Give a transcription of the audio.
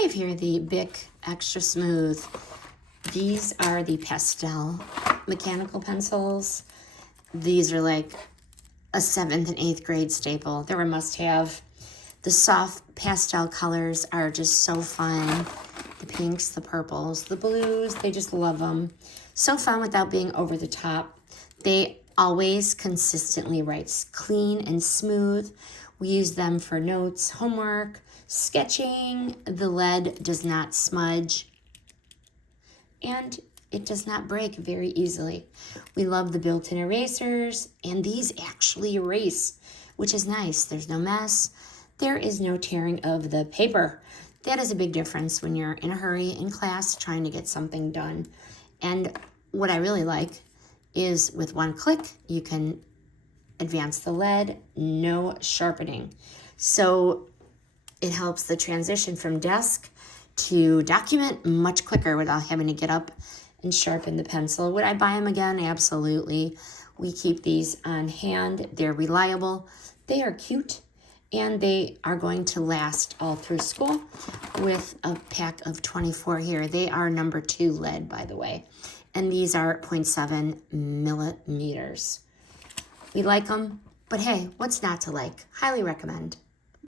I have here the BIC Xtra-Smooth. These are the pastel mechanical pencils. These are like a 7th and 8th grade staple. They're a must-have. The soft pastel colors are just so fun. The pinks, the purples, the blues, they just love them. So fun without being over the top. They always consistently write clean and smooth. We use them for notes, homework, sketching. The lead does not smudge, and it does not break very easily. We love the built-in erasers, and these actually erase, which is nice. There's no mess. There is no tearing of the paper. That is a big difference when you're in a hurry in class trying to get something done. And what I really like is with one click, you can advance the lead, no sharpening. So it helps the transition from desk to document much quicker without having to get up and sharpen the pencil. Would I buy them again? Absolutely. We keep these on hand. They're reliable. They are cute, and they are going to last all through school with a pack of 24 here. They are number 2 lead, by the way, and these are 0.7 millimeters. We like them, but hey, what's not to like? Highly recommend.